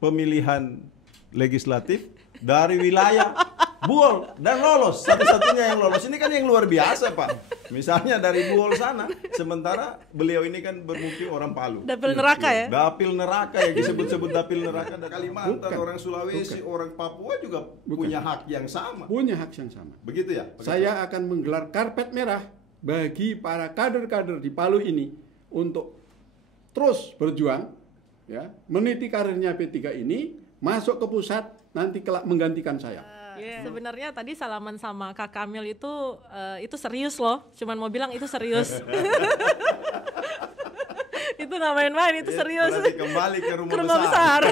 pemilihan legislatif dari wilayah Buol dan lolos, satu-satunya yang lolos. Ini kan yang luar biasa, Pak. Misalnya dari Buol sana, sementara beliau ini kan bermukim orang Palu. Dapil neraka ya? Dapil neraka yang disebut-sebut dapil neraka. Dari Kalimantan, orang Sulawesi, orang Papua juga punya hak yang sama. Punya hak yang sama. Begitu ya? Saya akan menggelar karpet merah bagi para kader-kader di Palu ini untuk terus berjuang, ya, meniti karirnya P3 ini, masuk ke pusat, nanti kelak menggantikan saya. Sebenarnya tadi salaman sama Kak Kamil itu serius loh, cuman mau bilang itu serius. Itu nggak main-main, itu serius. Berarti kembali ke rumah besar.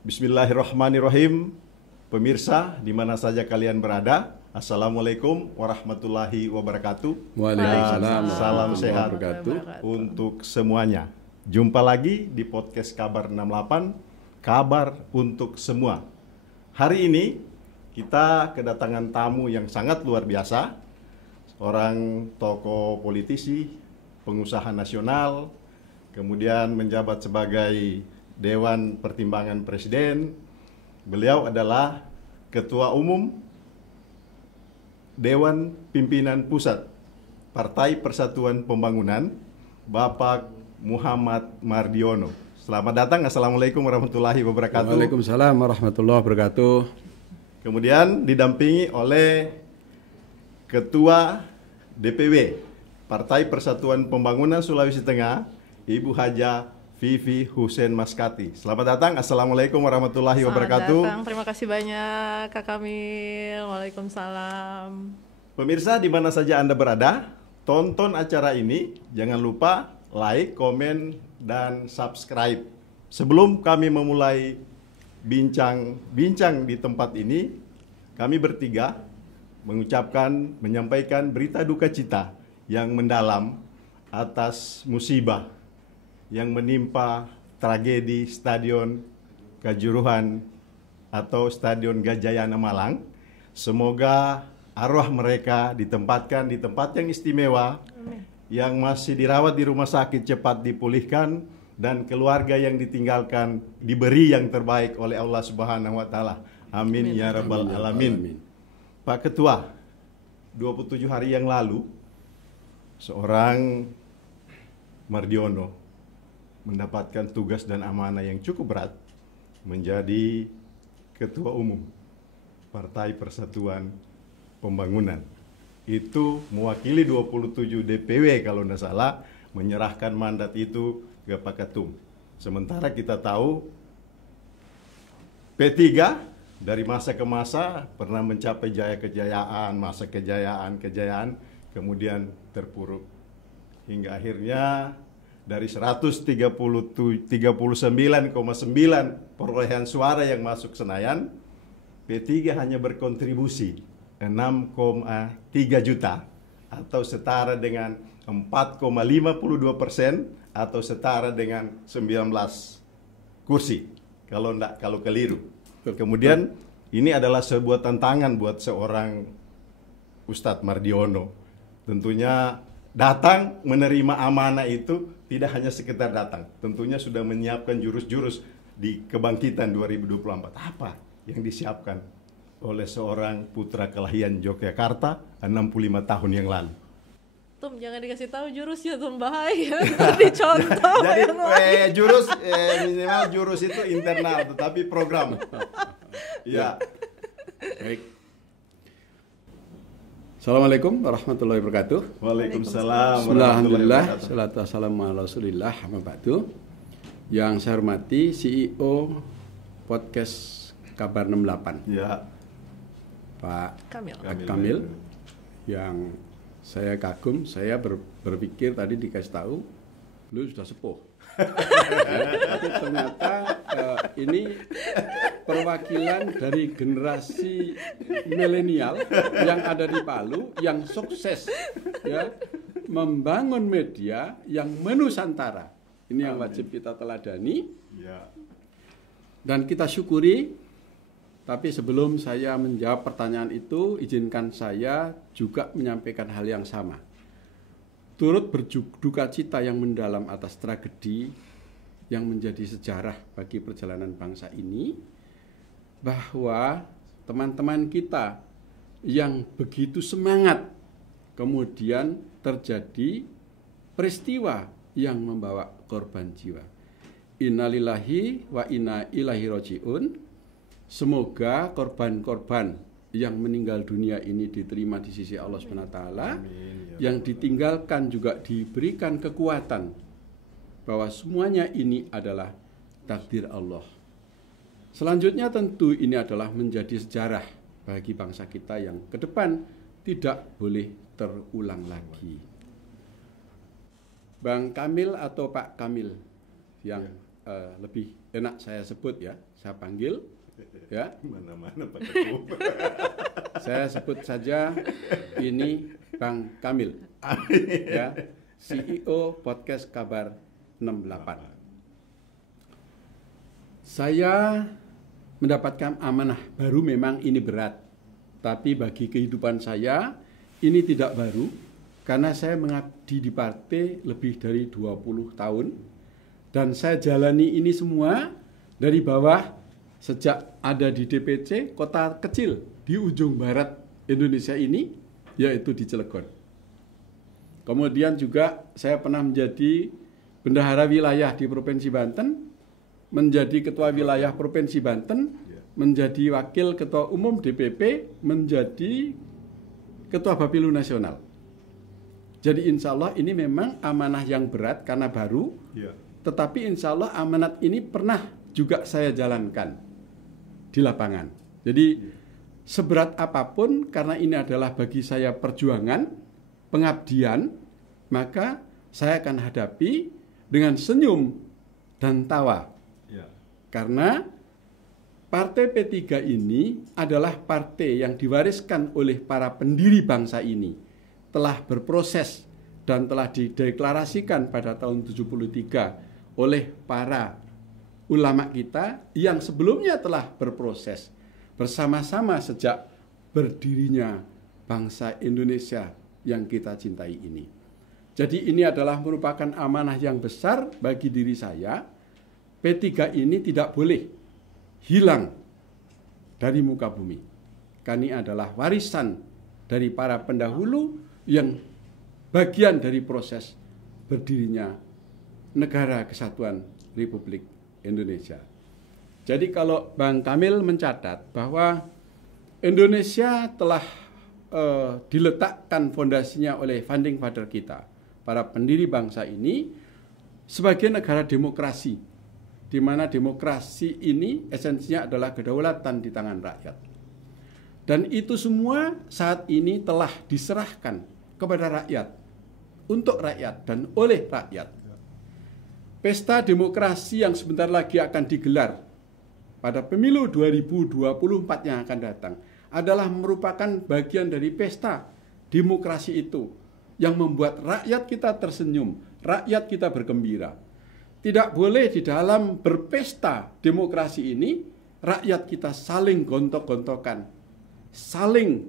Bismillahirrahmanirrahim. Pemirsa, di mana saja kalian berada, Assalamualaikum warahmatullahi wabarakatuh. Waalaikumsalam. Salam sehat untuk semuanya. Jumpa lagi di podcast Kabar 68, kabar untuk semua. Hari ini kita kedatangan tamu yang sangat luar biasa, seorang tokoh politisi, pengusaha nasional, kemudian menjabat sebagai Dewan Pertimbangan Presiden. Beliau adalah Ketua Umum Dewan Pimpinan Pusat Partai Persatuan Pembangunan, Bapak Muhammad Mardiono. Selamat datang. Assalamualaikum warahmatullahi wabarakatuh. Waalaikumsalam warahmatullahi wabarakatuh. Kemudian didampingi oleh Ketua DPW Partai Persatuan Pembangunan Sulawesi Tengah, Ibu Haja Vivi Hussein Maskati. Selamat datang. Assalamualaikum warahmatullahi wabarakatuh. Selamat datang. Terima kasih banyak Kak Kamil. Waalaikumsalam. Pemirsa di mana saja Anda berada, tonton acara ini. Jangan lupa like, komen, dan subscribe. Sebelum kami memulai bincang di tempat ini, kami bertiga menyampaikan berita duka cita yang mendalam atas musibah yang menimpa tragedi Stadion Kanjuruhan atau Stadion Gajayana Malang. Semoga arwah mereka ditempatkan di tempat yang istimewa. Amin. Yang masih dirawat di rumah sakit cepat dipulihkan, dan keluarga yang ditinggalkan diberi yang terbaik oleh Allah Subhanahu wa taala. Amin, ya rabbal alamin. Pak Ketua, 27 hari yang lalu seorang Mardiono mendapatkan tugas dan amanah yang cukup berat menjadi Ketua Umum Partai Persatuan Pembangunan. Itu mewakili 27 DPW kalau tidak salah, menyerahkan mandat itu ke Pak Ketum. Sementara kita tahu P3 dari masa ke masa pernah mencapai jaya-kejayaan, masa kejayaan, kemudian terpuruk. Hingga akhirnya dari 139,9 perolehan suara yang masuk Senayan, P3 hanya berkontribusi 6,3 juta atau setara dengan 4,52% atau setara dengan 19 kursi kalau keliru. Kemudian ini adalah sebuah tantangan buat seorang Ustadz Mardiono. Tentunya datang menerima amanah itu tidak hanya sekedar datang. Tentunya sudah menyiapkan jurus-jurus di kebangkitan 2024. Apa yang disiapkan oleh seorang putra kelahiran Yogyakarta 65 tahun yang lalu? Tum, jangan dikasih tahu jurusnya, Tum, bahaya. Dicontoh. Jadi minimal jurus itu internal, tetapi program. Ya. Baik. Assalamualaikum warahmatullahi wabarakatuh. Waalaikumsalam. Alhamdulillah, salatu wassalamu ala rasulillah, amma ba'du. Yang saya hormati CEO podcast Kabar 68. Ya. Pak Kamil. Yang saya kagum, saya berpikir tadi dikasih tahu, lu sudah sepuh. Tapi ternyata ini perwakilan dari generasi milenial yang ada di Palu yang sukses, ya, membangun media yang menusantara. Ini yang wajib kita teladani, ya, dan kita syukuri Tapi sebelum saya menjawab pertanyaan itu, izinkan saya juga menyampaikan hal yang sama. Turut berduka cita yang mendalam atas tragedi yang menjadi sejarah bagi perjalanan bangsa ini, bahwa teman-teman kita yang begitu semangat kemudian terjadi peristiwa yang membawa korban jiwa. Innalillahi wa inna ilaihi rajiun. Semoga korban-korban yang meninggal dunia ini diterima di sisi Allah SWT, yang ditinggalkan juga diberikan kekuatan bahwa semuanya ini adalah takdir Allah. Selanjutnya tentu ini adalah menjadi sejarah bagi bangsa kita yang ke depan tidak boleh terulang lagi. Bang Kamil atau Pak Kamil yang lebih enak saya sebut ya, saya panggil ya. Mana-mana Pak Ketua. Saya sebut saja ini Bang Kamil ya, CEO Podcast Kabar 68. Saya mendapatkan amanah baru, memang ini berat, tapi bagi kehidupan saya ini tidak baru karena saya mengabdi di partai lebih dari 20 tahun dan saya jalani ini semua dari bawah sejak ada di DPC kota kecil di ujung barat Indonesia ini, yaitu di Cilegon. Kemudian juga saya pernah menjadi bendahara wilayah di Provinsi Banten, menjadi ketua wilayah Provinsi Banten, menjadi wakil ketua umum DPP, menjadi ketua Bapilu Nasional. Jadi insya Allah ini memang amanah yang berat karena baru, tetapi insya Allah amanat ini pernah juga saya jalankan di lapangan. Jadi seberat apapun, karena ini adalah bagi saya perjuangan, pengabdian, maka saya akan hadapi dengan senyum dan tawa. Karena partai P3 ini adalah partai yang diwariskan oleh para pendiri bangsa ini, telah berproses dan telah dideklarasikan pada tahun 73 oleh para ulama kita yang sebelumnya telah berproses bersama-sama sejak berdirinya bangsa Indonesia yang kita cintai ini. Jadi ini adalah merupakan amanah yang besar bagi diri saya. P3 ini tidak boleh hilang dari muka bumi. Karena ini adalah warisan dari para pendahulu yang bagian dari proses berdirinya Negara Kesatuan Republik Indonesia. Jadi kalau Bang Kamil mencatat bahwa Indonesia telah diletakkan fondasinya oleh founding father kita, para pendiri bangsa ini, sebagai negara demokrasi, di mana demokrasi ini esensinya adalah kedaulatan di tangan rakyat. Dan itu semua saat ini telah diserahkan kepada rakyat, untuk rakyat dan oleh rakyat. Pesta demokrasi yang sebentar lagi akan digelar pada pemilu 2024 yang akan datang adalah merupakan bagian dari pesta demokrasi itu yang membuat rakyat kita tersenyum, rakyat kita bergembira. Tidak boleh di dalam berpesta demokrasi ini rakyat kita saling gontok-gontokan, saling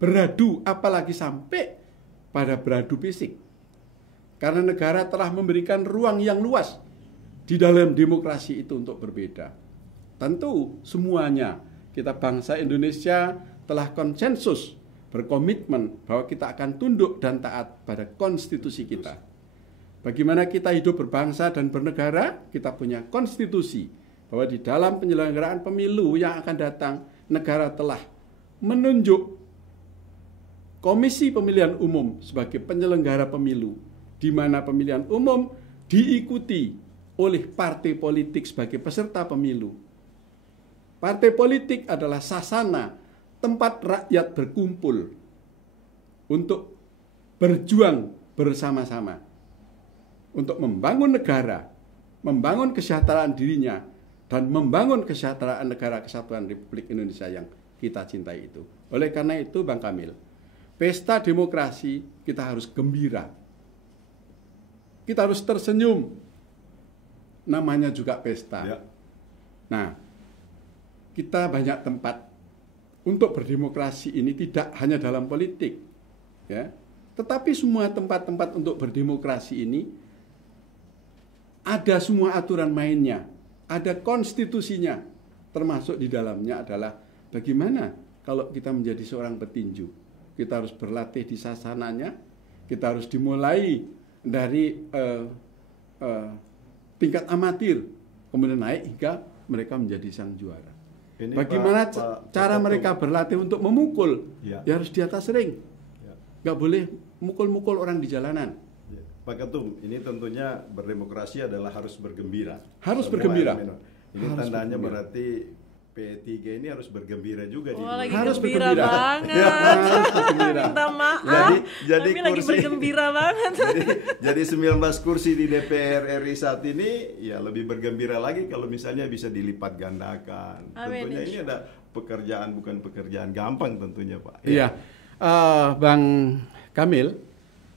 beradu, apalagi sampai pada beradu fisik. Karena negara telah memberikan ruang yang luas di dalam demokrasi itu untuk berbeda. Tentu semuanya kita bangsa Indonesia telah konsensus, berkomitmen bahwa kita akan tunduk dan taat pada konstitusi kita. Bagaimana kita hidup berbangsa dan bernegara, kita punya konstitusi bahwa di dalam penyelenggaraan pemilu yang akan datang, negara telah menunjuk Komisi Pemilihan Umum sebagai penyelenggara pemilu, di mana pemilihan umum diikuti oleh partai politik sebagai peserta pemilu. Partai politik adalah sasana tempat rakyat berkumpul untuk berjuang bersama-sama, untuk membangun negara, membangun kesejahteraan dirinya, dan membangun kesejahteraan Negara Kesatuan Republik Indonesia yang kita cintai itu. Oleh karena itu, Bang Kamil, pesta demokrasi kita harus gembira. Kita harus tersenyum. Namanya juga pesta. Ya. Nah, kita banyak tempat untuk berdemokrasi ini tidak hanya dalam politik, ya, tetapi semua tempat-tempat untuk berdemokrasi ini ada semua aturan mainnya, ada konstitusinya, termasuk di dalamnya adalah bagaimana kalau kita menjadi seorang petinju. Kita harus berlatih di sasananya, kita harus dimulai dari tingkat amatir, kemudian naik hingga mereka menjadi sang juara. Ini Bagaimana cara Ketum. mereka berlatih untuk memukul? Ya. Ya harus di atas ring. Ya. Nggak boleh mukul-mukul orang di jalanan. Ya. Pak Ketum, ini tentunya berdemokrasi adalah harus bergembira. Harus Semua bergembira. elemen. Ini Harus tandanya bergembira. berarti P3 ini harus bergembira juga di Wah, dunia. lagi Harus gembira bergembira. banget. Harus bergembira. Minta maaf. Jadi Kami lagi kursi- bergembira banget. Jadi 19 kursi di DPR RI saat ini ya lebih bergembira lagi kalau misalnya bisa dilipat gandakan. Amin, Tentunya ini ada pekerjaan, bukan pekerjaan gampang tentunya Pak. Iya, Bang Kamil,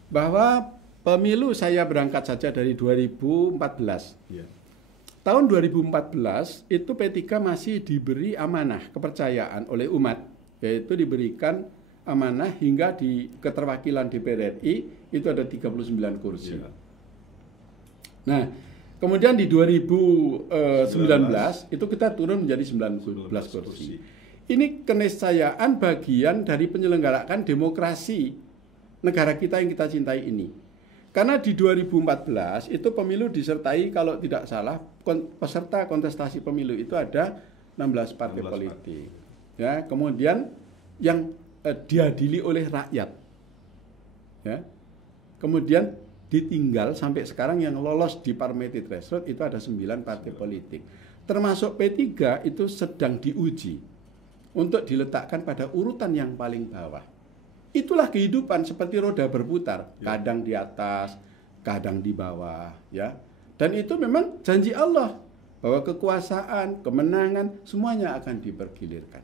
bahwa pemilu saya berangkat saja dari 2014. Ya. Tahun 2014 itu P3 masih diberi amanah kepercayaan oleh umat, yaitu diberikan amanah hingga di keterwakilan DPR RI itu ada 39 kursi. Ya. Nah, kemudian di 2019 itu kita turun menjadi 19 kursi. Ini keniscayaan bagian dari penyelenggaraan demokrasi negara kita yang kita cintai ini. Karena di 2014 itu pemilu disertai kalau tidak salah peserta kontestasi pemilu itu ada 16 partai 16 politik. Ya, kemudian yang diadili oleh rakyat. Ya. Kemudian ditinggal sampai sekarang yang lolos di parliamentary threshold itu ada 9 partai politik. Termasuk P3 itu sedang diuji untuk diletakkan pada urutan yang paling bawah. Itulah kehidupan seperti roda berputar, kadang di atas, kadang di bawah, ya. Dan itu memang janji Allah bahwa kekuasaan, kemenangan semuanya akan dipergilirkan.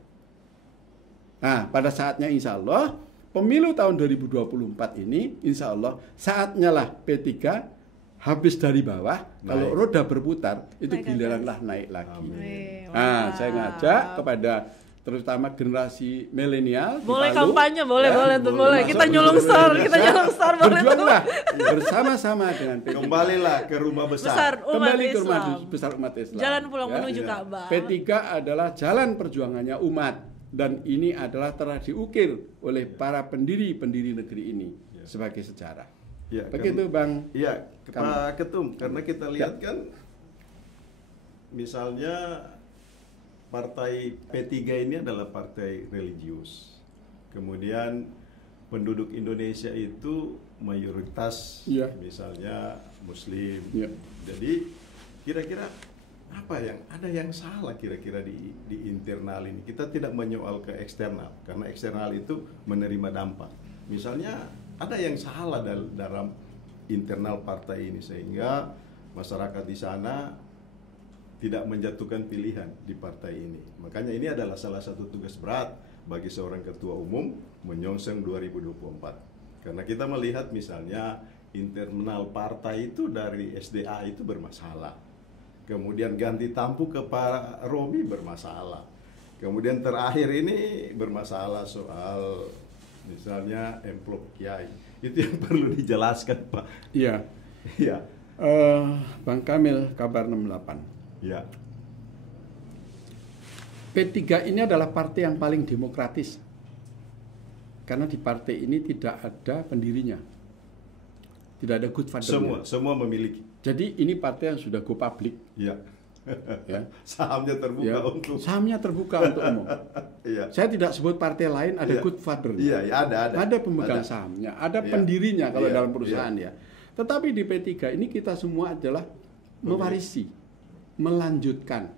Nah, pada saatnya insya Allah pemilu tahun 2024 ini insya Allah saatnya lah P3 habis dari bawah, kalau roda berputar itu Naik giliranlah naik lagi. Amin. Nah, saya ngajak kepada terutama generasi milenial di Boleh Palu, kampanye, boleh tuh, boleh. masuk Kita di nyulung seluruh star, Indonesia. kita nyulung star, boleh tuh. Berjuanglah bersama-sama dengan P3. Kembalilah ke rumah besar. Besar umat Kembali ke rumah Islam. besar umat Islam. Jalan pulang Ya. menuju Ya. Ka'bah. P3 adalah jalan perjuangannya umat dan ini adalah telah diukir oleh para pendiri-pendiri negeri ini sebagai sejarah. Ya, Begitu Bang. Iya, Kamu. Pak Ketum, karena kita lihat kan misalnya partai P3 ini adalah partai religius. Kemudian penduduk Indonesia itu mayoritas Iya. misalnya Muslim. Iya. Jadi kira-kira apa yang ada yang salah kira-kira di internal ini? Kita tidak menyoal ke eksternal karena eksternal itu menerima dampak. Misalnya ada yang salah dalam internal partai ini sehingga masyarakat di sana tidak menjatuhkan pilihan di partai ini. Makanya ini adalah salah satu tugas berat bagi seorang ketua umum menyongsong 2024. Karena kita melihat misalnya internal partai itu dari SDA itu bermasalah. Kemudian ganti tampu ke Pak Romi bermasalah. Kemudian terakhir ini bermasalah soal misalnya amplop kiai. Itu yang perlu dijelaskan, Pak. Iya. Iya. Bang Kamil, kabar 68. Ya. P3 ini adalah partai yang paling demokratis. Karena di partai ini tidak ada pendirinya. Tidak ada good father. Semua memiliki. Jadi ini partai yang sudah go public. Ya. Ya. Sahamnya terbuka Ya, untuk. sahamnya terbuka untuk umum. Iya. Saya tidak sebut partai lain ada Iya. good father. Iya, ya, ada. Ada pemegang Ada. sahamnya, ada Iya. pendirinya kalau Iya, dalam perusahaan ya. Tetapi di P3 ini kita semua adalah mewarisi, melanjutkan.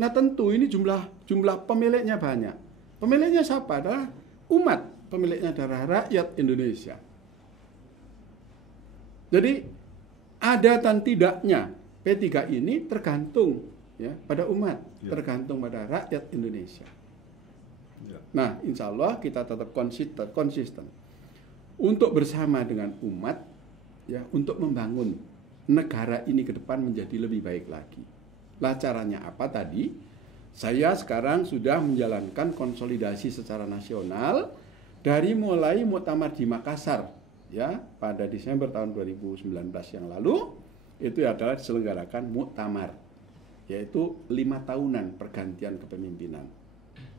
Nah tentu ini jumlah pemiliknya banyak. Pemiliknya siapa? Adalah umat. Pemiliknya adalah rakyat Indonesia. Jadi ada dan tidaknya P3 ini tergantung ya pada umat, Ya. tergantung pada rakyat Indonesia. Ya. Nah, insya Allah kita tetap konsisten untuk bersama dengan umat, ya, untuk membangun negara ini ke depan menjadi lebih baik lagi. Lah caranya apa tadi? Saya sekarang sudah menjalankan konsolidasi secara nasional dari mulai muktamar di Makassar ya pada Desember tahun 2019 yang lalu, itu adalah diselenggarakan muktamar, yaitu 5 tahunan pergantian kepemimpinan.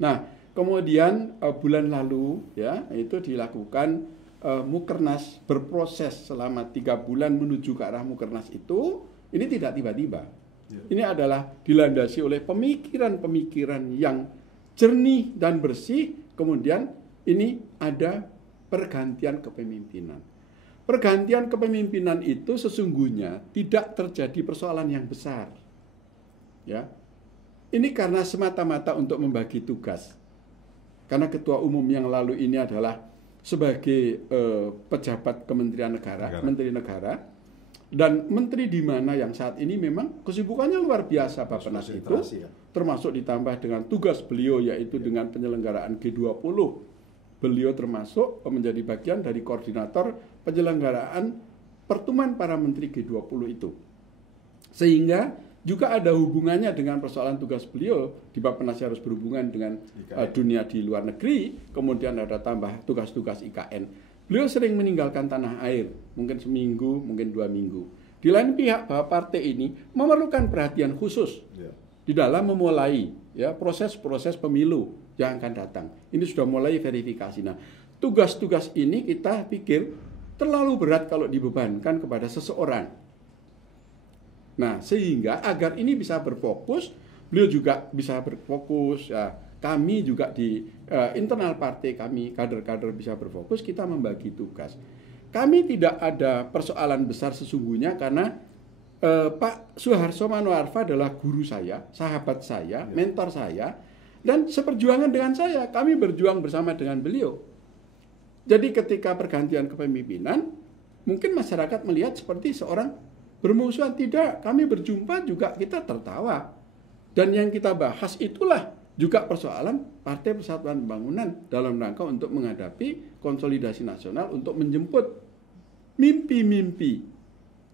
Nah, kemudian bulan lalu ya itu dilakukan Mukernas, berproses selama 3 bulan menuju ke arah Mukernas itu. Ini tidak tiba-tiba. Ini adalah dilandasi oleh pemikiran-pemikiran yang jernih dan bersih. Kemudian ini ada pergantian kepemimpinan. Pergantian kepemimpinan itu sesungguhnya tidak terjadi persoalan yang besar. Ya. Ini karena semata-mata untuk membagi tugas. Karena ketua umum yang lalu ini adalah sebagai pejabat Kementerian Negara, Menteri Negara. Dan menteri di mana yang saat ini memang kesibukannya luar biasa Bappenas itu, termasuk ditambah dengan tugas beliau yaitu dengan penyelenggaraan G20. Beliau termasuk menjadi bagian dari koordinator penyelenggaraan pertemuan para menteri G20 itu. Sehingga juga ada hubungannya dengan persoalan tugas beliau di Bappenas harus berhubungan dengan dunia di luar negeri, kemudian ada tambah tugas-tugas IKN. Beliau sering meninggalkan tanah air, mungkin seminggu, mungkin 2 minggu. Di lain pihak, bahwa partai ini memerlukan perhatian khusus di dalam memulai ya proses-proses pemilu yang akan datang. Ini sudah mulai verifikasi. Nah, tugas-tugas ini kita pikir terlalu berat kalau dibebankan kepada seseorang. Nah, sehingga agar ini bisa berfokus, beliau juga bisa berfokus ya. Kami juga di internal partai kami, kader-kader bisa berfokus, kita membagi tugas. Kami tidak ada persoalan besar sesungguhnya karena Pak Suharto Manoarfa adalah guru saya, sahabat saya, mentor saya, dan seperjuangan dengan saya. Kami berjuang bersama dengan beliau. Jadi ketika pergantian kepemimpinan, mungkin masyarakat melihat seperti seorang bermusuhan. Tidak, kami berjumpa juga kita tertawa. Dan yang kita bahas itulah juga persoalan Partai Persatuan Pembangunan dalam rangka untuk menghadapi konsolidasi nasional untuk menjemput mimpi-mimpi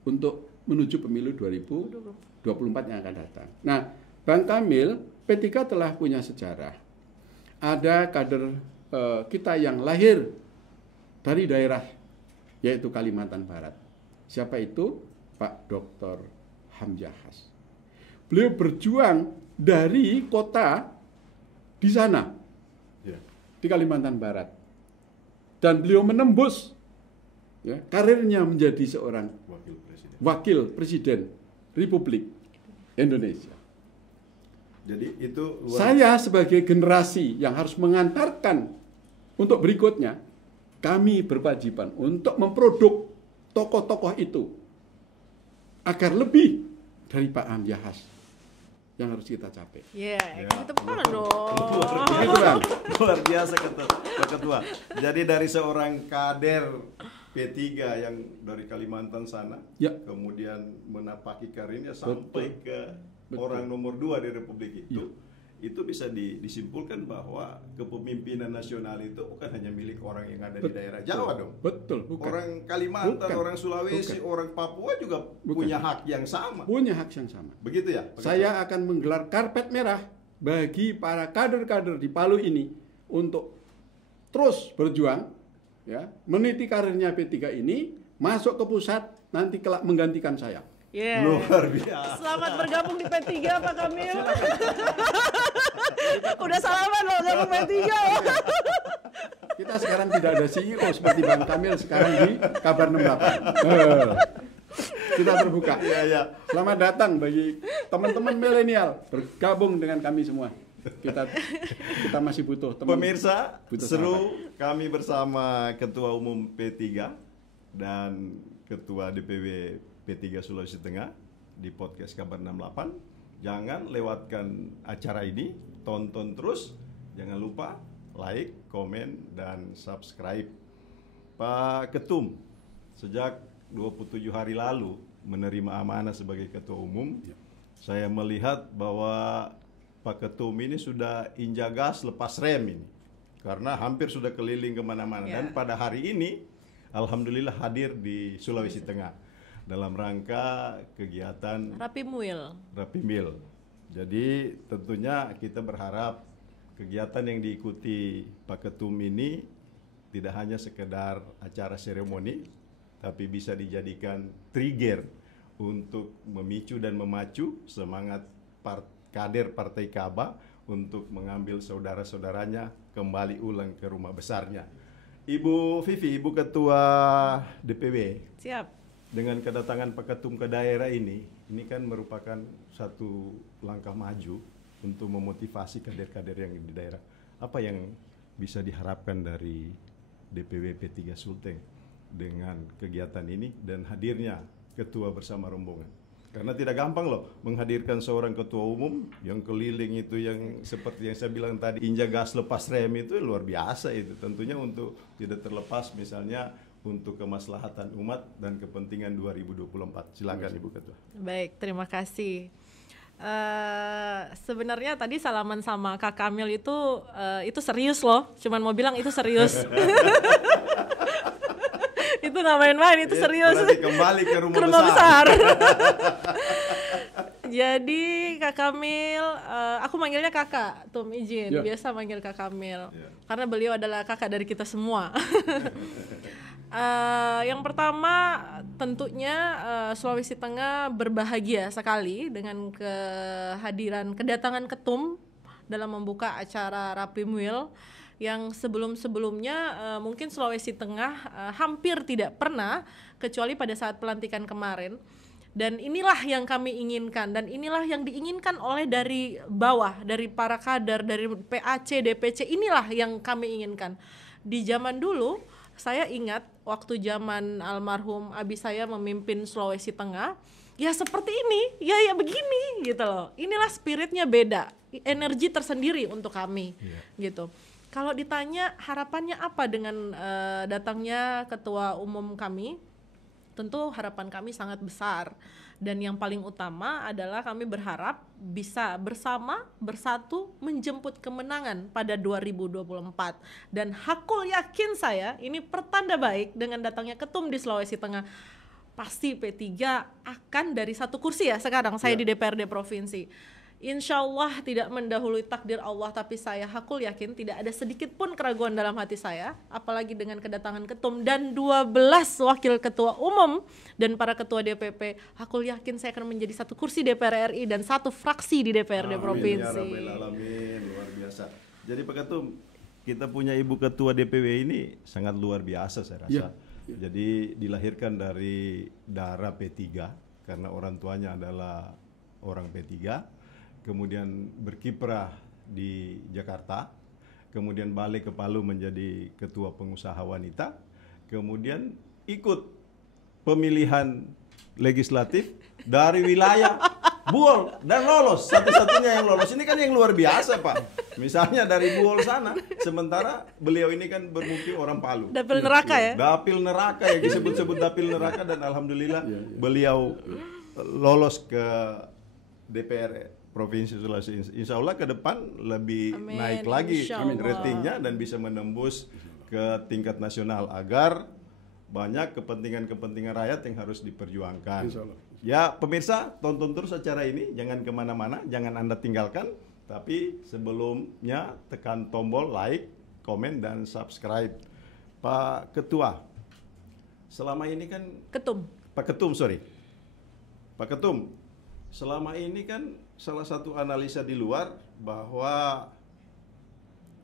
untuk menuju pemilu 2024 yang akan datang. Nah, Bang Kamil, P3 telah punya sejarah. Ada kader kita yang lahir dari daerah yaitu Kalimantan Barat. Siapa itu? Pak Dr. Hamzahas. Beliau berjuang dari kota di sana, di Kalimantan Barat, dan beliau menembus ya, karirnya menjadi seorang wakil presiden Republik Indonesia. Jadi itu saya sebagai generasi yang harus mengantarkan untuk berikutnya, kami berkewajiban untuk memproduk tokoh-tokoh itu agar lebih dari Pak Hamzahas yang harus kita capai. Kasih tepuk tangan dong. Luar biasa Pak Ketua. Jadi dari seorang kader P3 yang dari Kalimantan sana, kemudian menapaki karirnya sampai ke orang nomor 2 di Republik itu bisa disimpulkan bahwa kepemimpinan nasional itu bukan hanya milik orang yang ada di daerah Jawa dong. Betul, bukan. Orang Kalimantan, orang Sulawesi, orang Papua juga punya hak yang sama. Punya hak yang sama. Begitu ya? Saya akan menggelar karpet merah bagi para kader-kader di Palu ini untuk terus berjuang ya, meniti karirnya P3 ini masuk ke pusat nanti kelak menggantikan saya. Luar biasa. Selamat bergabung di P3 Pak Kamil. Udah salaman loh sama P3. Kita sekarang tidak ada CEO seperti Bang Kamil sekarang di Kabar 68. Kita terbuka. Selamat datang bagi teman-teman milenial bergabung dengan kami semua. Kita masih butuh teman. Pemirsa, seru kami bersama Ketua Umum P3 dan Ketua DPW P3 Sulawesi Tengah di podcast Kabar 68. Jangan lewatkan acara ini, tonton terus. Jangan lupa like, komen, dan subscribe. Pak Ketum, sejak 27 hari lalu menerima amanah sebagai Ketua Umum, saya melihat bahwa Pak Ketum ini sudah injak gas lepas rem ini. Karena hampir sudah keliling kemana-mana. Dan pada hari ini, alhamdulillah hadir di Sulawesi Tengah dalam rangka kegiatan Rapimil. Jadi tentunya kita berharap kegiatan yang diikuti Pak Ketum ini tidak hanya sekedar acara seremoni, tapi bisa dijadikan trigger untuk memicu dan memacu semangat kader Partai Kaba untuk mengambil saudara-saudaranya kembali ulang ke rumah besarnya. Ibu Vivi, Ibu Ketua DPW. Siap. Dengan kedatangan Pak Ketum ke daerah ini kan merupakan satu langkah maju untuk memotivasi kader-kader yang di daerah. Apa yang bisa diharapkan dari DPW P3 Sulteng dengan kegiatan ini dan hadirnya ketua bersama rombongan? Karena tidak gampang loh menghadirkan seorang ketua umum yang keliling itu, yang seperti yang saya bilang tadi, injak gas lepas rem, itu luar biasa itu. Tentunya untuk tidak terlepas misalnya untuk kemaslahatan umat dan kepentingan 2024. Silakan Ibu Ketua. Baik, terima kasih. Sebenarnya tadi salaman sama Kak Kamil itu serius loh. Cuman mau bilang itu serius. Itu nggak main-main, itu serius. Berarti kembali ke rumah besar. Jadi Kak Kamil, aku manggilnya kakak, Tum izin. Ya. Biasa manggil Kak Kamil, Ya. karena beliau adalah kakak dari kita semua. Yang pertama tentunya Sulawesi Tengah berbahagia sekali dengan kedatangan Ketum dalam membuka acara Rapimwil yang sebelum-sebelumnya mungkin Sulawesi Tengah hampir tidak pernah, kecuali pada saat pelantikan kemarin. Dan inilah yang kami inginkan, dan inilah yang diinginkan oleh dari bawah, dari para kader, dari PAC, DPC, inilah yang kami inginkan. Di zaman dulu, saya ingat waktu zaman almarhum abi saya memimpin Sulawesi Tengah, ya seperti ini, ya begini gitu loh. Inilah spiritnya beda, energi tersendiri untuk kami, gitu. Kalau ditanya harapannya apa dengan datangnya ketua umum kami, tentu harapan kami sangat besar, dan yang paling utama adalah kami berharap bisa bersatu menjemput kemenangan pada 2024. Dan hakul yakin saya ini pertanda baik dengan datangnya Ketum di Sulawesi Tengah. Pasti P3 akan dari 1 kursi ya sekarang saya di DPRD Provinsi. Insya Allah tidak mendahului takdir Allah, tapi saya hakul yakin tidak ada sedikit pun keraguan dalam hati saya, apalagi dengan kedatangan Ketum dan 12 wakil ketua umum dan para ketua DPP. Hakul yakin saya akan menjadi 1 kursi DPR RI dan 1 fraksi di DPRD Provinsi. Ya Rabbal Alamin, luar biasa. Jadi Pak Ketum, kita punya Ibu Ketua DPW ini sangat luar biasa saya rasa. Jadi dilahirkan dari darah P3 karena orang tuanya adalah orang P3. Kemudian berkiprah di Jakarta, kemudian balik ke Palu menjadi ketua pengusaha wanita, kemudian ikut pemilihan legislatif dari wilayah Buol dan lolos, satu-satunya yang lolos. Ini kan yang luar biasa Pak. Misalnya dari Buol sana, sementara beliau ini kan bermukim orang Palu. Dapil neraka ya? Dapil neraka ya, disebut-sebut dapil neraka, dan alhamdulillah beliau lolos ke DPR Provinsi Sulawesi. Insya Allah ke depan lebih naik lagi ratingnya dan bisa menembus ke tingkat nasional agar banyak kepentingan-kepentingan rakyat yang harus diperjuangkan. Ya pemirsa, tonton terus acara ini, jangan kemana-mana, jangan Anda tinggalkan. Tapi sebelumnya tekan tombol like, komen, dan subscribe. Pak Ketua, selama ini kan Pak Ketum, selama ini kan salah satu analisa di luar bahwa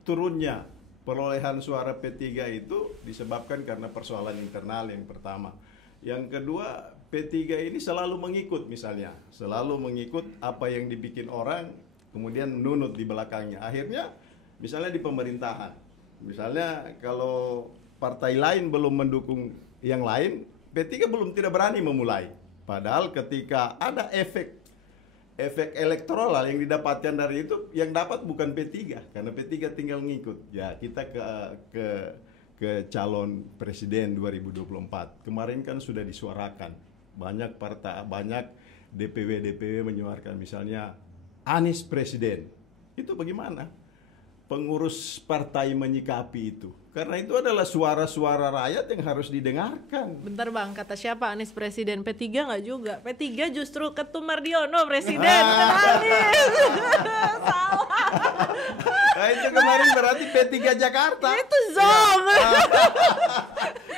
turunnya perolehan suara P3 itu disebabkan karena persoalan internal yang pertama. Yang kedua, P3 ini selalu mengikut misalnya, selalu mengikut apa yang dibikin orang, kemudian menunut di belakangnya. Akhirnya misalnya di pemerintahan, misalnya kalau partai lain belum mendukung yang lain, P3 tidak berani memulai. Padahal ketika ada efek elektoral yang didapatkan dari itu, yang dapat bukan P3 karena P3 tinggal ngikut. Ya, kita ke calon presiden 2024. Kemarin kan sudah disuarakan banyak partai, banyak DPW menyuarakan misalnya Anies presiden. Itu bagaimana? pengurus partai menyikapi itu? Karena itu adalah suara-suara rakyat yang harus didengarkan. Bentar Bang, kata siapa Anies presiden? P3 nggak juga. P3 justru Ketum Mardiono presiden. Anies. Salah. Nah itu kemarin berarti P3 Jakarta. Itu zong.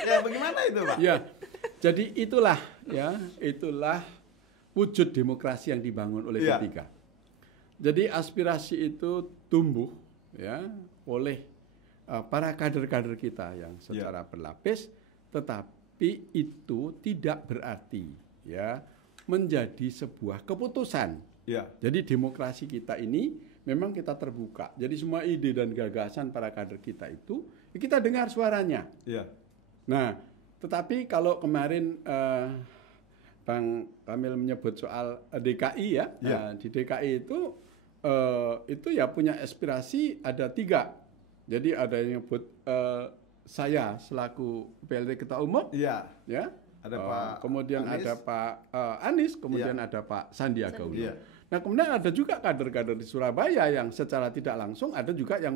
Ya bagaimana itu Pak? Ya, jadi itulah wujud demokrasi yang dibangun oleh Ya. P3. Jadi aspirasi itu tumbuh ya oleh para kader-kader kita yang secara berlapis, tetapi itu tidak berarti ya menjadi sebuah keputusan. Ya. Jadi demokrasi kita ini memang kita terbuka. Jadi semua ide dan gagasan para kader kita itu kita dengar suaranya. Ya. Nah, tetapi kalau kemarin Bang Kamil menyebut soal DKI ya, Ya. di DKI itu ya punya aspirasi ada 3. Jadi ada yang nyebut saya selaku PLT Ketua Umum, Iya. ya. Ada Pak kemudian Anies. ada Pak Anies, kemudian Iya. ada Pak Sandiaga Uno. Iya. Nah, kemudian ada juga kader-kader di Surabaya yang secara tidak langsung ada juga yang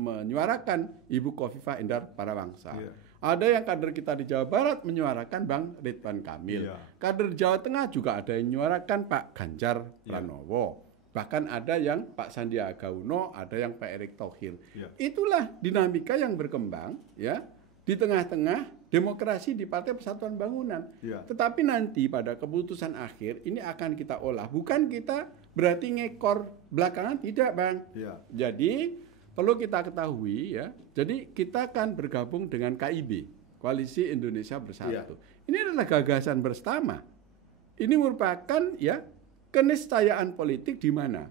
menyuarakan Ibu Khofifah Indar Parawangsa. Iya. Ada yang kader kita di Jawa Barat menyuarakan Bang Ridwan Kamil. Iya. Kader Jawa Tengah juga ada yang menyuarakan Pak Ganjar Pranowo. Bahkan ada yang Pak Sandiaga Uno, ada yang Pak Erick Thohir. Ya. Itulah dinamika yang berkembang ya di tengah-tengah demokrasi di Partai Persatuan Bangunan. Ya. Tetapi nanti pada keputusan akhir ini akan kita olah. Bukan kita berarti ngekor belakangan, tidak Bang. Ya. Jadi perlu kita ketahui ya. Jadi kita akan bergabung dengan KIB, Koalisi Indonesia Bersatu. Ya. Ini adalah gagasan bersama. Ini merupakan ya keniscayaan politik di mana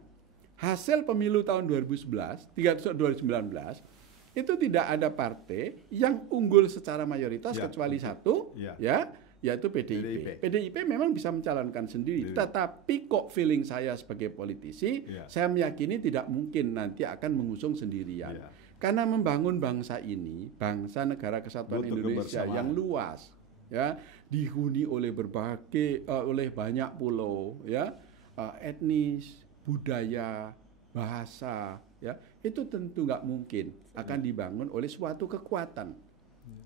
hasil pemilu tahun 2019 itu tidak ada partai yang unggul secara mayoritas Ya, kecuali betul. satu Ya. ya yaitu PDIP. PDIP memang bisa mencalonkan sendiri, Iya. tetapi kok feeling saya sebagai politisi, Ya. saya meyakini tidak mungkin nanti akan mengusung sendirian. Ya. Karena membangun bangsa ini, bangsa negara kesatuan Butuh Indonesia kebersamaan. yang luas, ya, dihuni oleh oleh banyak pulau, ya, etnis, budaya, bahasa, ya, itu tentu nggak mungkin akan dibangun oleh suatu kekuatan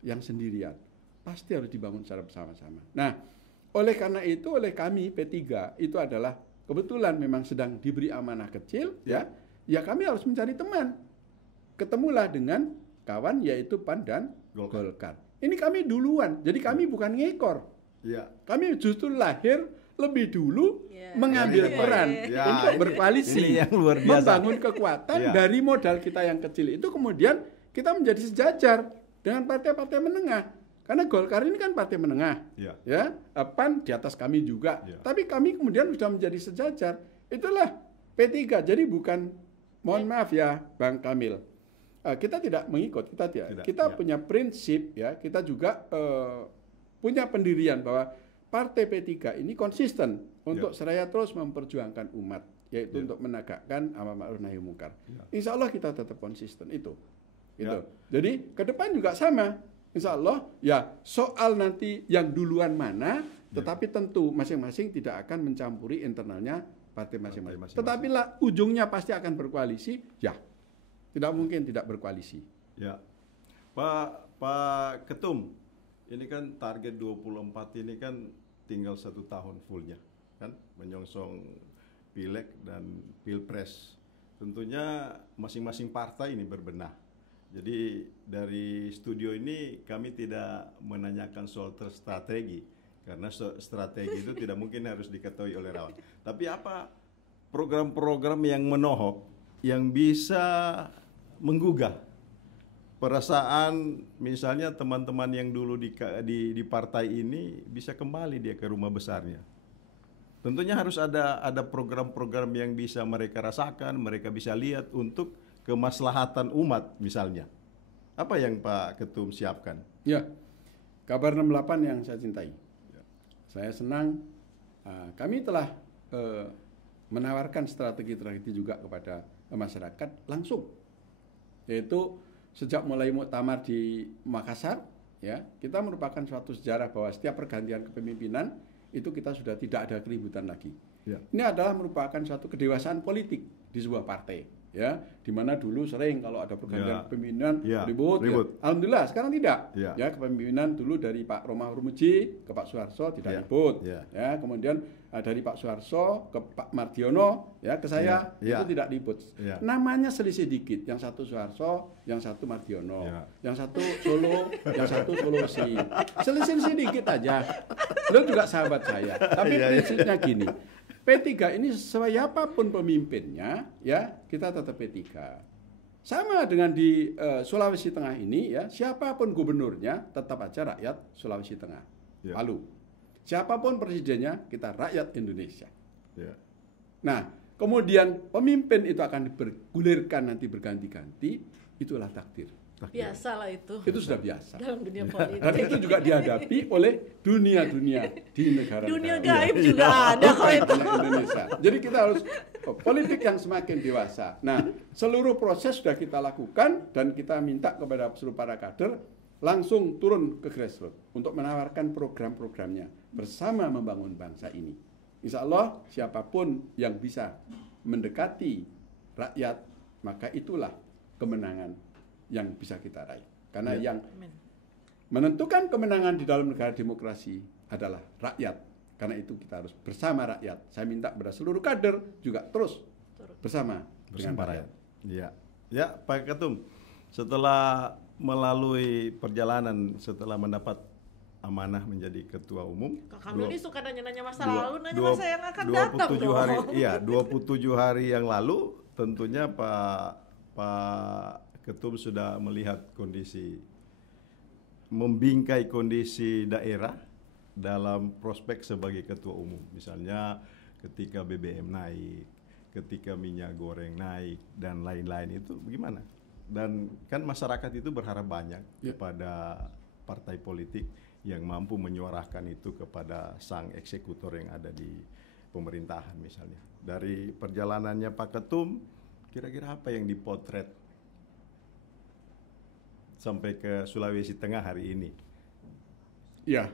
yang sendirian. Pasti harus dibangun secara bersama-sama. Nah, oleh karena itu, oleh kami P3 itu adalah kebetulan memang sedang diberi amanah kecil, ya kami harus mencari teman. Ketemulah dengan kawan yaitu PAN dan Golkar. Ini kami duluan, jadi kami bukan ngekor. Ya. Kami justru lahir lebih dulu Ya. mengambil Ya, peran ya, untuk ini- berkoalisi, ini yang luar biasa. membangun kekuatan Ya. dari modal kita yang kecil itu, kemudian kita menjadi sejajar dengan partai-partai menengah. Karena Golkar ini kan partai menengah, Ya. PAN di atas kami juga. Ya. Tapi kami kemudian sudah menjadi sejajar. Itulah P3. Jadi bukan, mohon maaf ya, Bang Kamil, kita tidak mengikut, Tidak, kita ya. punya prinsip, ya, kita juga punya pendirian bahwa Partai P3 ini konsisten untuk seraya terus memperjuangkan umat, yaitu untuk menegakkan amar ma'ruf nahi munkar. Insya Allah kita tetap konsisten itu. Ya. Jadi ke depan juga sama. Insya Allah ya soal nanti yang duluan mana, tetapi tentu masing-masing tidak akan mencampuri internalnya partai masing-masing. masing-masing. Tetapi lah ujungnya pasti akan berkoalisi, ya. Tidak mungkin tidak berkoalisi. Ya. Pak Ketum, ini kan target 24 ini kan tinggal 1 tahun fullnya, kan menyongsong Pileg dan Pilpres. Tentunya masing-masing partai ini berbenah. Jadi dari studio ini kami tidak menanyakan soal strategi, karena strategi itu tidak mungkin harus diketahui oleh lawan. Tapi apa program-program yang menohok, yang bisa menggugah perasaan, misalnya teman-teman yang dulu di partai ini bisa kembali dia ke rumah besarnya. Tentunya harus ada program-program yang bisa mereka rasakan, mereka bisa lihat untuk kemaslahatan umat misalnya. Apa yang Pak Ketum siapkan? Ya, kabar 68 yang saya cintai. Saya senang kami telah menawarkan strategi-strategi juga kepada masyarakat langsung. Yaitu sejak mulai muktamar di Makassar, ya, kita merupakan suatu sejarah bahwa setiap pergantian kepemimpinan itu kita sudah tidak ada keributan lagi. Ya. Ini adalah merupakan suatu kedewasaan politik di sebuah partai, ya, di mana dulu sering kalau ada pergantian Ya. kepemimpinan Ya, ribut. ribut. Ya. Alhamdulillah sekarang tidak. Ya. Ya, kepemimpinan dulu dari Pak Romahur Muji ke Pak Soeharto tidak Ya. ribut. Ya. Ya, kemudian dari Pak Soeharto ke Pak Mardiono, ya, ke saya Ya. itu tidak ribut. Ya. Namanya selisih dikit, yang satu Soeharto, yang satu Mardiono, Ya. yang satu Solo, yang satu Sulawesi. Selisih dikit aja. Beliau juga sahabat saya. Tapi Ya, ya. prinsipnya gini, P3 ini siapapun pemimpinnya, ya, kita tetap P3. Sama dengan di Sulawesi Tengah ini, ya, siapapun gubernurnya tetap aja rakyat Sulawesi Tengah, Ya. Palu. Siapapun presidennya, kita rakyat Indonesia. Ya. Nah, kemudian pemimpin itu akan bergulirkan nanti berganti-ganti, itulah takdir. Biasalah itu Itu sudah biasa. dalam dunia politik. Dan itu juga dihadapi oleh dunia-dunia di negara. Dunia gaib juga ada kok itu. Indonesia. Jadi kita harus politik yang semakin dewasa. Nah, seluruh proses sudah kita lakukan dan kita minta kepada seluruh para kader langsung turun ke grassroots untuk menawarkan program-programnya bersama membangun bangsa ini. Insya Allah siapapun yang bisa mendekati rakyat, maka itulah kemenangan yang bisa kita raih. Karena yang Amin. menentukan kemenangan di dalam negara demokrasi adalah rakyat. Karena itu kita harus bersama rakyat. Saya minta kepada seluruh kader juga terus bersama dengan rakyat. Ya. Ya, Pak Ketum. Setelah melalui perjalanan, setelah mendapat amanah menjadi ketua umum, Kak Kamil ini suka nanya-nanya masa dua- lalu, nanya dua- masa yang akan datang 27 dong. hari, iya, 27 hari yang lalu tentunya Pak Ketum sudah melihat kondisi, membingkai kondisi daerah dalam prospek sebagai ketua umum. Misalnya ketika BBM naik, ketika minyak goreng naik, dan lain-lain itu bagaimana? Dan kan masyarakat itu berharap banyak kepada partai politik yang mampu menyuarakan itu kepada sang eksekutor yang ada di pemerintahan misalnya. Dari perjalanannya Pak Ketum, kira-kira apa yang dipotret sampai ke Sulawesi Tengah hari ini? Ya,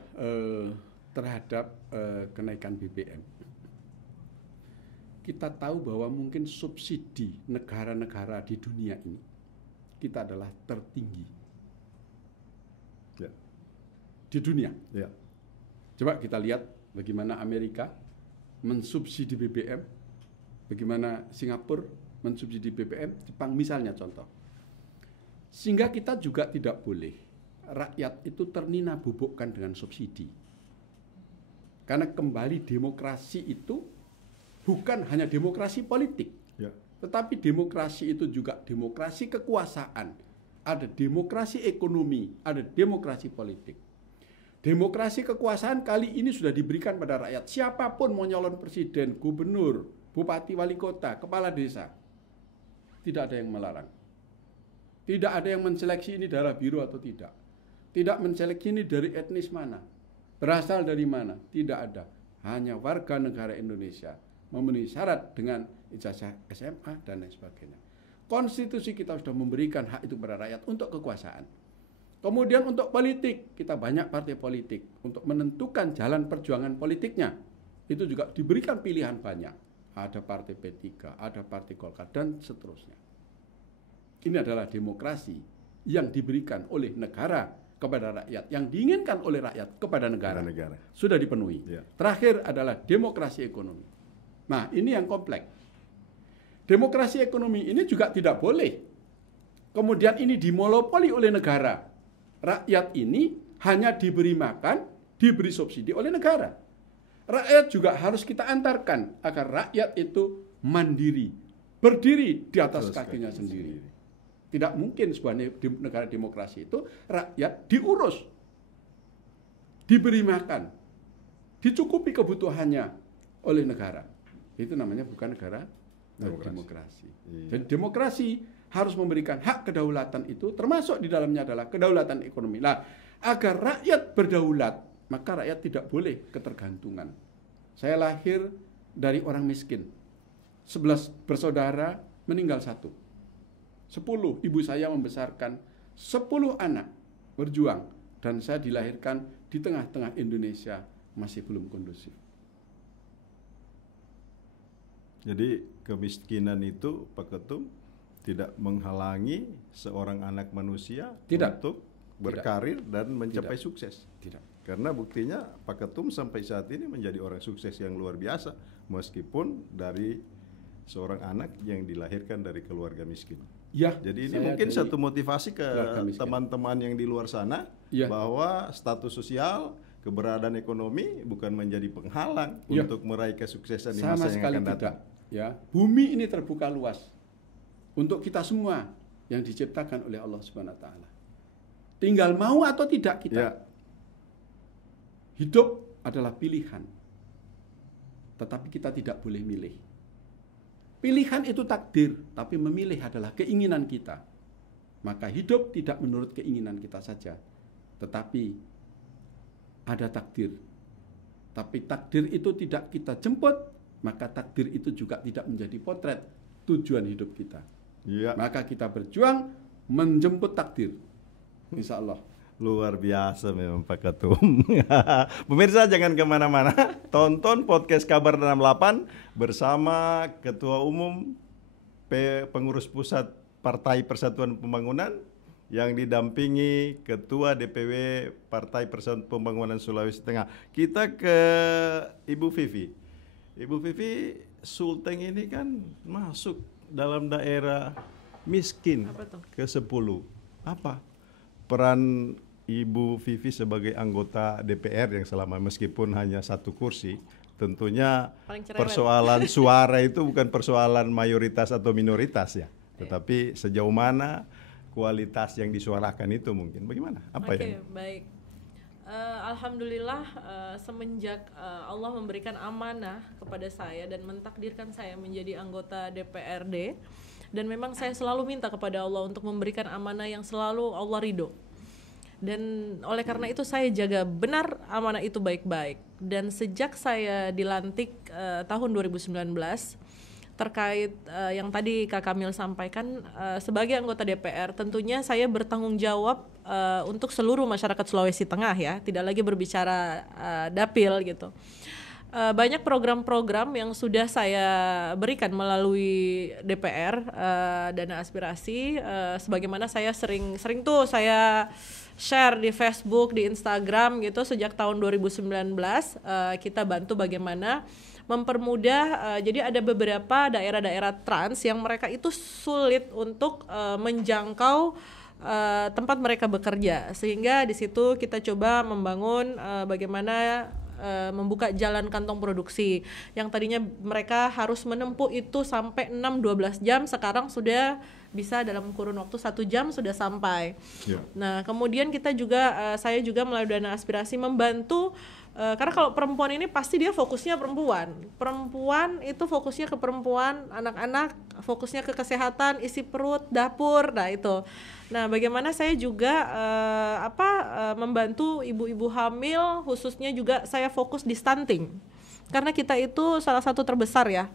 terhadap kenaikan BBM. Kita tahu bahwa mungkin subsidi negara-negara di dunia ini kita adalah tertinggi Ya. di dunia. Ya. Coba kita lihat bagaimana Amerika mensubsidi BBM, bagaimana Singapura mensubsidi BBM, Jepang misalnya contoh. Sehingga kita juga tidak boleh rakyat itu ternina-bobokkan dengan subsidi. Karena kembali demokrasi itu bukan hanya demokrasi politik, Ya. tetapi demokrasi itu juga demokrasi kekuasaan. Ada demokrasi ekonomi, ada demokrasi politik. Demokrasi kekuasaan kali ini sudah diberikan pada rakyat. Siapapun mau nyalon presiden, gubernur, bupati, wali kota, kepala desa, tidak ada yang melarang. Tidak ada yang menseleksi ini darah biru atau tidak. Tidak menseleksi ini dari etnis mana, berasal dari mana, tidak ada. Hanya warga negara Indonesia memenuhi syarat dengan ijazah SMA dan lain sebagainya. Konstitusi kita sudah memberikan hak itu kepada rakyat untuk kekuasaan. Kemudian untuk politik, kita banyak partai politik untuk menentukan jalan perjuangan politiknya. Itu juga diberikan pilihan banyak. Ada partai P3, ada partai Golkar, dan seterusnya. Ini adalah demokrasi yang diberikan oleh negara kepada rakyat, yang diinginkan oleh rakyat kepada negara. Sudah dipenuhi. Ya. Terakhir adalah demokrasi ekonomi. Nah, ini yang kompleks. Demokrasi ekonomi ini juga tidak boleh kemudian ini dimonopoli oleh negara. Rakyat ini hanya diberi makan, diberi subsidi oleh negara. Rakyat juga harus kita antarkan agar rakyat itu mandiri, berdiri di atas kakinya sendiri. Tidak mungkin sebuah negara demokrasi itu rakyat diurus, diberi makan, dicukupi kebutuhannya oleh negara. Itu namanya bukan negara demokrasi. Iya. Jadi demokrasi harus memberikan hak kedaulatan itu, termasuk di dalamnya adalah kedaulatan ekonomi. Nah, agar rakyat berdaulat, maka rakyat tidak boleh ketergantungan. Saya lahir dari orang miskin. 11 bersaudara, meninggal 1. 10, ibu saya membesarkan 10 anak berjuang. Dan saya dilahirkan di tengah-tengah Indonesia masih belum kondusif. Jadi kemiskinan itu Pak Ketum tidak menghalangi seorang anak manusia Tidak. untuk berkarir dan mencapai sukses. Tidak. Karena buktinya Pak Ketum sampai saat ini menjadi orang sukses yang luar biasa, meskipun dari seorang anak yang dilahirkan dari keluarga miskin. Ya, Jadi ini saya mungkin dari satu motivasi ke keluarga miskin. teman-teman yang di luar sana, Ya. bahwa status sosial, keberadaan ekonomi bukan menjadi penghalang Ya. untuk meraih kesuksesan di sama masa yang sekali akan datang. tidak. Ya, bumi ini terbuka luas untuk kita semua yang diciptakan oleh Allah Subhanahu Wa Taala. Tinggal mau atau tidak kita. Ya. Hidup adalah pilihan, tetapi kita tidak boleh milih. Pilihan itu takdir, tapi memilih adalah keinginan kita. Maka hidup tidak menurut keinginan kita saja, tetapi ada takdir. Tapi takdir itu tidak kita jemput, maka takdir itu juga tidak menjadi potret tujuan hidup kita. Ya. Maka kita berjuang menjemput takdir. Insya Allah. Luar biasa memang Pak Ketum. Pemirsa jangan kemana-mana, tonton podcast Kabar 68 bersama Ketua Umum Pengurus Pusat Partai Persatuan Pembangunan yang didampingi Ketua DPW Partai Persatuan Pembangunan Sulawesi Tengah. Kita ke Ibu Vivi. Ibu Vivi, Sulteng ini kan masuk dalam daerah miskin Apa tuh? ke-10. Apa peran Ibu Vivi sebagai anggota DPR yang selama meskipun hanya 1 kursi, tentunya Paling cerewet. persoalan suara itu bukan persoalan mayoritas atau minoritas ya, tetapi sejauh mana kualitas yang disuarakan itu mungkin bagaimana? Apa Oke, yang baik. Alhamdulillah semenjak Allah memberikan amanah kepada saya dan mentakdirkan saya menjadi anggota DPRD, dan memang saya selalu minta kepada Allah untuk memberikan amanah yang selalu Allah ridho. Dan oleh karena itu saya jaga benar amanah itu baik-baik. Dan sejak saya dilantik tahun 2019 terkait yang tadi Kak Kamil sampaikan, sebagai anggota DPR tentunya saya bertanggung jawab untuk seluruh masyarakat Sulawesi Tengah ya, tidak lagi berbicara dapil gitu. Banyak program-program yang sudah saya berikan melalui DPR, dana aspirasi, sebagaimana saya sering tuh saya share di Facebook, di Instagram gitu sejak tahun 2019. Kita bantu bagaimana mempermudah, jadi ada beberapa daerah-daerah trans yang mereka itu sulit untuk menjangkau tempat mereka bekerja, sehingga di situ kita coba membangun bagaimana membuka jalan kantong produksi yang tadinya mereka harus menempuh itu sampai 6-12 jam, sekarang sudah bisa dalam kurun waktu 1 jam sudah sampai. Ya. Nah kemudian kita juga saya juga melalui dana aspirasi membantu, karena kalau perempuan ini pasti dia fokusnya perempuan itu fokusnya ke perempuan, anak-anak fokusnya ke kesehatan, isi perut, dapur, nah itu. Nah bagaimana saya juga membantu ibu-ibu hamil, khususnya juga saya fokus di stunting, karena kita itu salah satu terbesar ya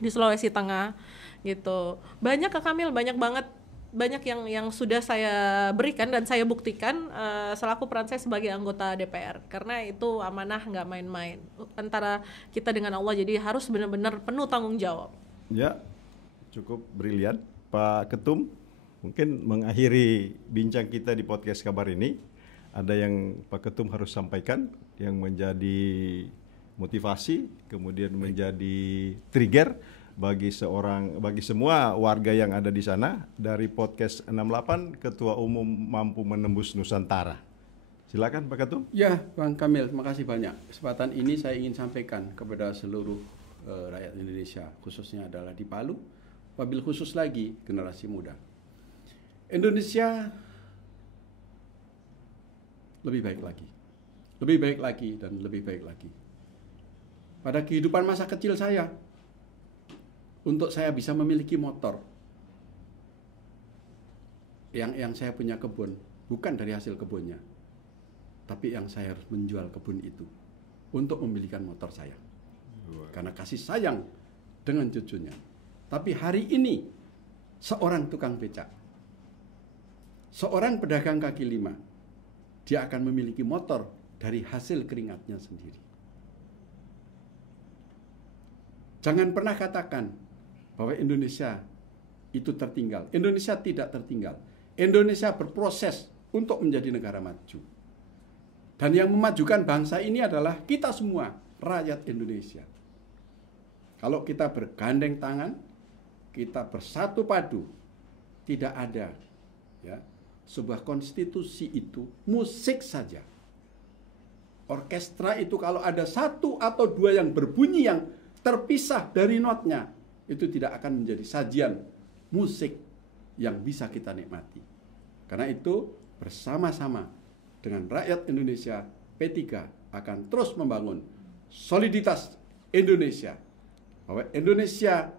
di Sulawesi Tengah gitu. Banyak Kak Kamil, banyak yang sudah saya berikan dan saya buktikan selaku peran saya sebagai anggota DPR, karena itu amanah nggak main-main antara kita dengan Allah, jadi harus benar-benar penuh tanggung jawab. Ya, cukup brilian Pak Ketum. Mungkin mengakhiri bincang kita di podcast Kabar ini, ada yang Pak Ketum harus sampaikan yang menjadi motivasi, kemudian menjadi trigger bagi semua warga yang ada di sana dari podcast 68 Ketua Umum Mampu Menembus Nusantara. Silakan Pak Ketum. Ya, Bang Kamil, terima kasih banyak. Kesempatan ini saya ingin sampaikan kepada seluruh rakyat Indonesia, khususnya adalah di Palu, wabil khusus lagi generasi muda. Indonesia lebih baik lagi, dan lebih baik lagi. Pada kehidupan masa kecil saya, untuk saya bisa memiliki motor, yang saya punya kebun, bukan dari hasil kebunnya, tapi yang saya harus menjual kebun itu untuk membelikan motor saya, karena kasih sayang dengan cucunya. Tapi hari ini seorang tukang becak, seorang pedagang kaki lima, dia akan memiliki motor dari hasil keringatnya sendiri. Jangan pernah katakan bahwa Indonesia itu tertinggal. Indonesia tidak tertinggal. Indonesia berproses untuk menjadi negara maju. Dan yang memajukan bangsa ini adalah kita semua, rakyat Indonesia. Kalau kita bergandeng tangan, kita bersatu padu, tidak ada ya sebuah konstitusi itu musik saja. Orkestra itu kalau ada satu atau dua yang berbunyi yang terpisah dari notnya, itu tidak akan menjadi sajian musik yang bisa kita nikmati. Karena itu bersama-sama dengan rakyat Indonesia, P3 akan terus membangun soliditas Indonesia. Bahwa Indonesia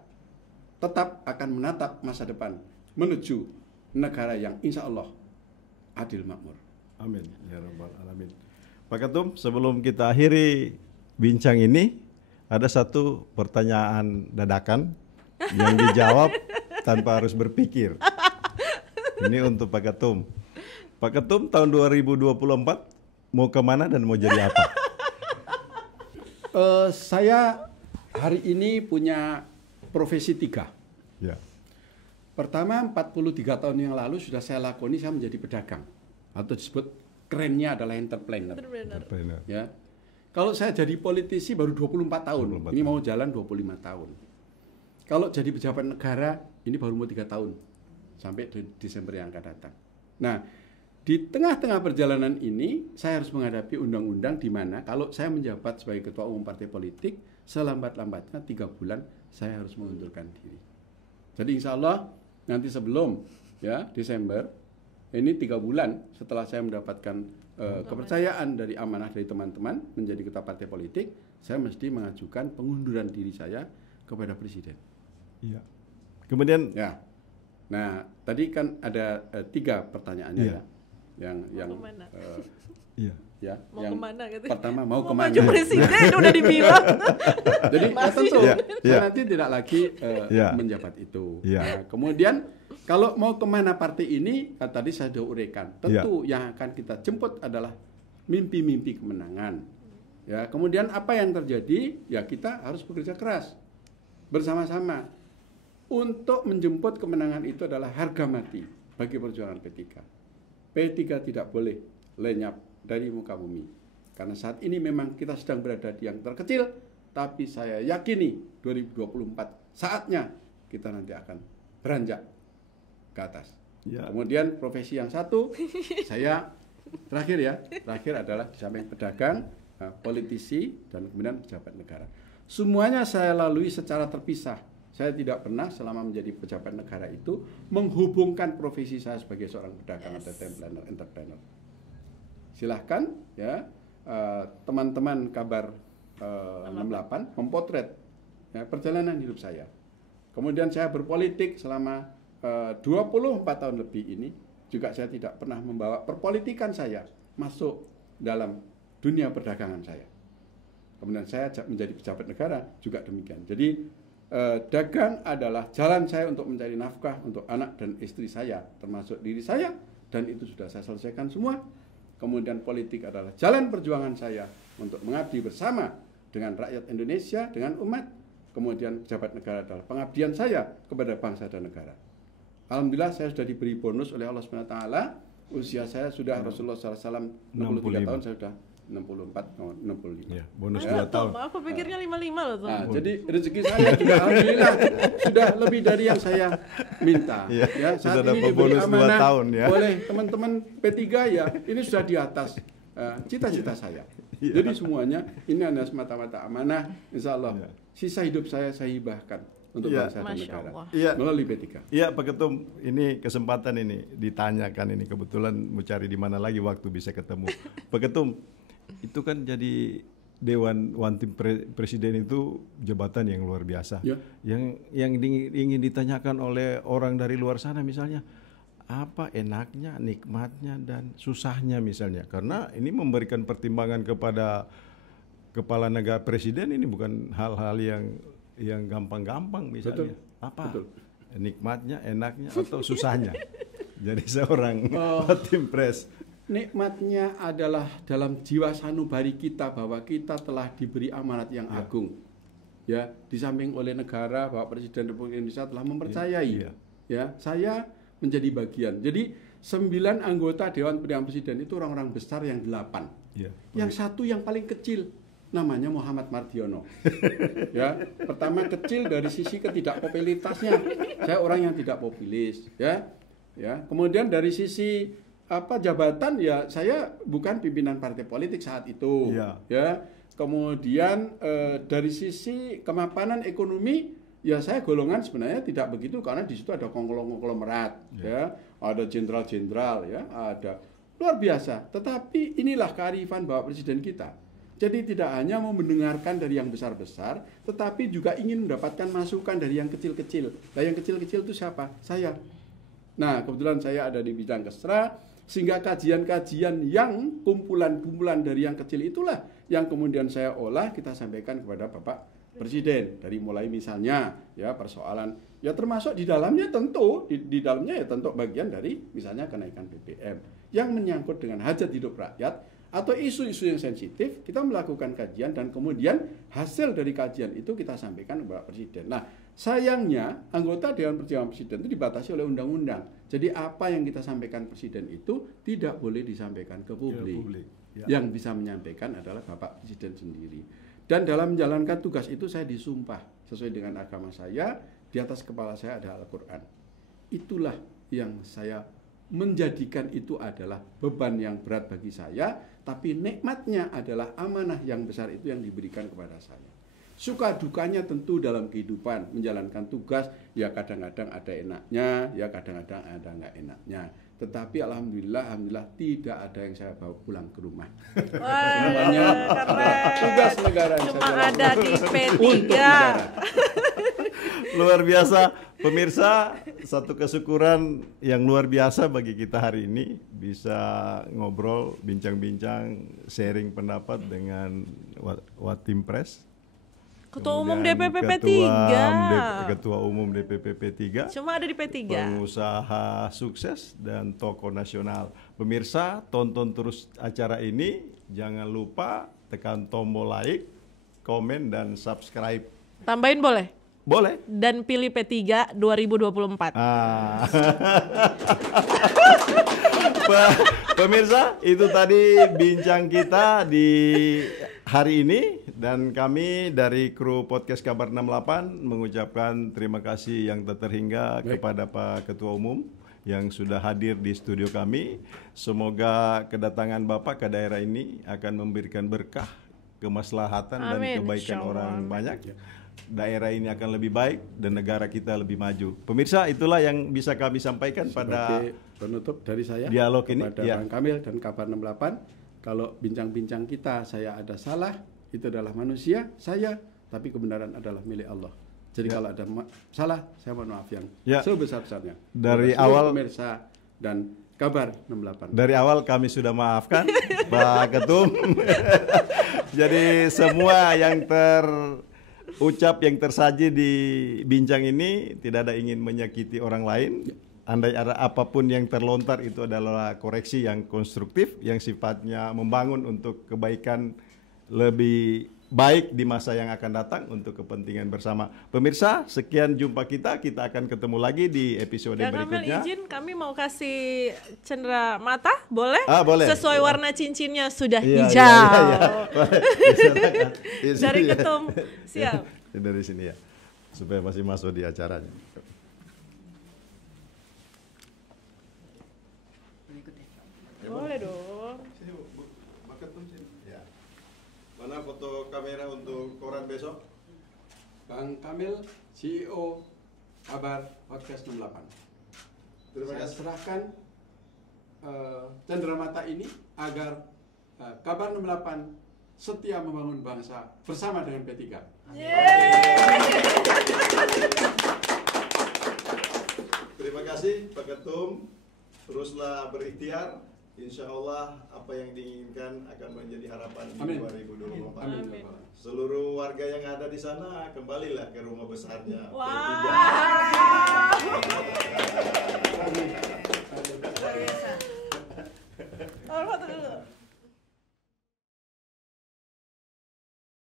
tetap akan menatap masa depan menuju negara yang insya Allah adil makmur. Amin ya rabbal alamin. Pak Ketum, sebelum kita akhiri bincang ini, ada satu pertanyaan dadakan yang dijawab tanpa harus berpikir. Ini untuk Pak Ketum. Pak Ketum, tahun 2024 mau kemana dan mau jadi apa? Saya hari ini punya profesi 3. Ya. Pertama, 43 tahun yang lalu sudah saya lakoni, saya menjadi pedagang. Atau disebut kerennya adalah entrepreneur. Entrepreneur. Ya. Kalau saya jadi politisi baru 24 tahun. 24 Ini mau jalan 25 tahun. Kalau jadi pejabat negara, ini baru mau 3 tahun. Sampai Desember yang akan datang. Nah, di tengah-tengah perjalanan ini, saya harus menghadapi undang-undang di mana kalau saya menjabat sebagai ketua umum partai politik, selambat-lambatnya 3 bulan saya harus mengundurkan diri. Jadi insya Allah nanti sebelum ya Desember, ini 3 bulan setelah saya mendapatkan kepercayaan dari amanah dari teman-teman menjadi ketua partai politik, saya mesti mengajukan pengunduran diri saya kepada Presiden. Iya. Kemudian Ya. Nah, tadi kan ada 3 pertanyaannya Iya. ya. Yang kemana? iya. Ya, Mau yang kemana gitu? pertama mau Mau kemana? maju presiden udah dibilang. Jadi Masih. tentu Iya, saya iya. nanti tidak lagi Iya. menjabat itu. Iya. Nah, kemudian kalau mau kemana partai ini, tadi saya sudah uraikan. Tentu yang akan kita jemput adalah mimpi-mimpi kemenangan. Ya, kemudian apa yang terjadi? Ya kita harus bekerja keras bersama-sama untuk menjemput kemenangan. Itu adalah harga mati bagi perjuangan P3. P3 tidak boleh lenyap dari muka bumi. Karena saat ini memang kita sedang berada di yang terkecil, tapi saya yakini 2024 saatnya kita nanti akan beranjak ke atas. Ya. Kemudian profesi yang satu, saya terakhir adalah di samping pedagang, politisi, dan kemudian pejabat negara. Semuanya saya lalui secara terpisah. Saya tidak pernah selama menjadi pejabat negara itu menghubungkan profesi saya sebagai seorang pedagang atau entrepreneur. Silahkan ya teman-teman kabar 68 mempotret ya, perjalanan hidup saya. Kemudian saya berpolitik selama 24 tahun lebih ini, juga saya tidak pernah membawa perpolitikan saya masuk dalam dunia perdagangan saya. Kemudian saya menjadi pejabat negara juga demikian. Jadi dagang adalah jalan saya untuk mencari nafkah untuk anak dan istri saya, termasuk diri saya, dan itu sudah saya selesaikan semua. Kemudian politik adalah jalan perjuangan saya untuk mengabdi bersama dengan rakyat Indonesia, dengan umat. Kemudian pejabat negara adalah pengabdian saya kepada bangsa dan negara. Alhamdulillah saya sudah diberi bonus oleh Allah SWT. Usia saya sudah Rasulullah SAW 63 tahun, saya sudah 64, 65. Ya, bonus Masa 2 tahun. Tom? Aku pikirnya 55 loh Tom. Nah, jadi rezeki saya juga alhamdulillah sudah lebih dari yang saya minta. Iya, Ya, saat sudah ini dapat diberi bonus 2 amanah tahun ya. oleh teman-teman P3 ya, ini sudah di atas cita-cita saya. Iya. Jadi semuanya ini adalah semata-mata amanah, insya Allah. Iya. Sisa hidup saya hibahkan untuk Iya. bangsa dan Masya negara Allah. Iya. melalui P3. Iya Pak Ketum, ini kesempatan ini ditanyakan ini, kebetulan mau cari di mana lagi waktu bisa ketemu. Pak Ketum, itu kan jadi Dewan Wantim Presiden itu jabatan yang luar biasa. Ya. Yang ingin ditanyakan oleh orang dari luar sana misalnya, apa enaknya, nikmatnya dan susahnya misalnya. Karena ini memberikan pertimbangan kepada kepala negara presiden, ini bukan hal-hal yang gampang-gampang misalnya. Betul. Apa? Betul. Nikmatnya, enaknya atau susahnya. Jadi seorang Wantim Pres. Nikmatnya adalah dalam jiwa sanubari kita bahwa kita telah diberi amanat yang agung. Ya, di samping oleh negara, Bapak Presiden Republik Indonesia telah mempercayai Iya. ya saya menjadi bagian. Jadi 9 anggota Dewan Pertimbangan Presiden itu orang-orang besar yang 8. Ya. Yang satu yang paling kecil namanya Muhammad Mardiono. Ya, pertama kecil dari sisi ketidakpopularitasnya. Saya orang yang tidak populis, ya. Ya, kemudian dari sisi jabatan, ya saya bukan pimpinan partai politik saat itu. Ya. Kemudian dari sisi kemapanan ekonomi, ya saya golongan sebenarnya tidak begitu karena di situ ada konglomerat, ya, ada jenderal-jenderal, ya, ada luar biasa. Tetapi inilah kearifan Bapak Presiden kita. Jadi tidak hanya mau mendengarkan dari yang besar-besar, tetapi juga ingin mendapatkan masukan dari yang kecil-kecil. Nah, yang kecil-kecil itu siapa? Saya. Nah, kebetulan saya ada di bidang kesra, sehingga kajian-kajian yang kumpulan-kumpulan dari yang kecil itulah yang kemudian saya olah, kita sampaikan kepada Bapak Presiden. Dari mulai misalnya ya persoalan, ya termasuk di dalamnya tentu di dalamnya ya tentu bagian dari misalnya kenaikan BBM yang menyangkut dengan hajat hidup rakyat atau isu-isu yang sensitif. Kita melakukan kajian dan kemudian hasil dari kajian itu kita sampaikan kepada Presiden. Nah, sayangnya anggota Dewan Pertimbangan Presiden itu dibatasi oleh undang-undang. Jadi apa yang kita sampaikan Presiden itu tidak boleh disampaikan ke publik. Ya. Yang bisa menyampaikan adalah Bapak Presiden sendiri. Dan dalam menjalankan tugas itu saya disumpah sesuai dengan agama saya, di atas kepala saya ada Al-Quran. Itulah yang saya menjadikan itu adalah beban yang berat bagi saya, tapi nikmatnya adalah amanah yang besar itu yang diberikan kepada saya. Suka dukanya tentu dalam kehidupan menjalankan tugas, ya kadang-kadang ada enaknya, ya kadang-kadang ada nggak enaknya. Tetapi alhamdulillah tidak ada yang saya bawa pulang ke rumah. Semuanya tugas negara yang cuma saya ada di P3. Luar biasa, pemirsa, satu kesyukuran yang luar biasa bagi kita hari ini bisa ngobrol, bincang-bincang, sharing pendapat dengan Watimpres, Ketua Umum DPP P3. Ketua Umum DPP P3. Cuma ada di P3. Pengusaha sukses dan tokoh nasional. Pemirsa, tonton terus acara ini. Jangan lupa tekan tombol like, komen, dan subscribe. Tambahin boleh? Boleh. Dan pilih P3 2024. Pemirsa, itu tadi bincang kita di hari ini. Dan kami dari kru podcast Kabar 68 mengucapkan terima kasih yang tak terhingga kepada Pak Ketua Umum yang sudah hadir di studio kami. Semoga kedatangan Bapak ke daerah ini akan memberikan berkah, kemaslahatan, dan kebaikan orang banyak. Daerah ini akan lebih baik dan negara kita lebih maju. Pemirsa, itulah yang bisa kami sampaikan pada penutup dari saya dialog ini kepada Bang Kamil dan Kabar 68. Kalau bincang-bincang kita saya ada salah, itu adalah manusia, saya, tapi kebenaran adalah milik Allah. Jadi kalau ada salah, saya mohon maaf yang sebesar-besarnya. Dari awal pemirsa dan Kabar 68. Dari awal kami sudah maafkan Pak Ketum. Jadi semua yang terucap, yang tersaji di bincang ini tidak ada ingin menyakiti orang lain. Andai ada apapun yang terlontar itu adalah koreksi yang konstruktif, yang sifatnya membangun untuk kebaikan lebih baik di masa yang akan datang untuk kepentingan bersama. Pemirsa, sekian jumpa kita akan ketemu lagi di episode berikutnya. Izin, kami mau kasih cendera mata, boleh? Boleh. Sesuai warna cincinnya sudah hijau. Dari Ketum, siap. Dari sini ya, supaya masih masuk di acaranya. Boleh dong. Mana foto kamera untuk koran besok? Bang Kamil, CEO Kabar Podcast 68. Saya serahkan cenderamata ini agar Kabar 68 setia membangun bangsa bersama dengan P3. Terima kasih Pak Ketum. Teruslah berikhtiar. Insya Allah apa yang diinginkan akan menjadi harapan di 2024. Amin. Seluruh warga yang ada di sana kembalilah ke rumah besarnya Wow. P3.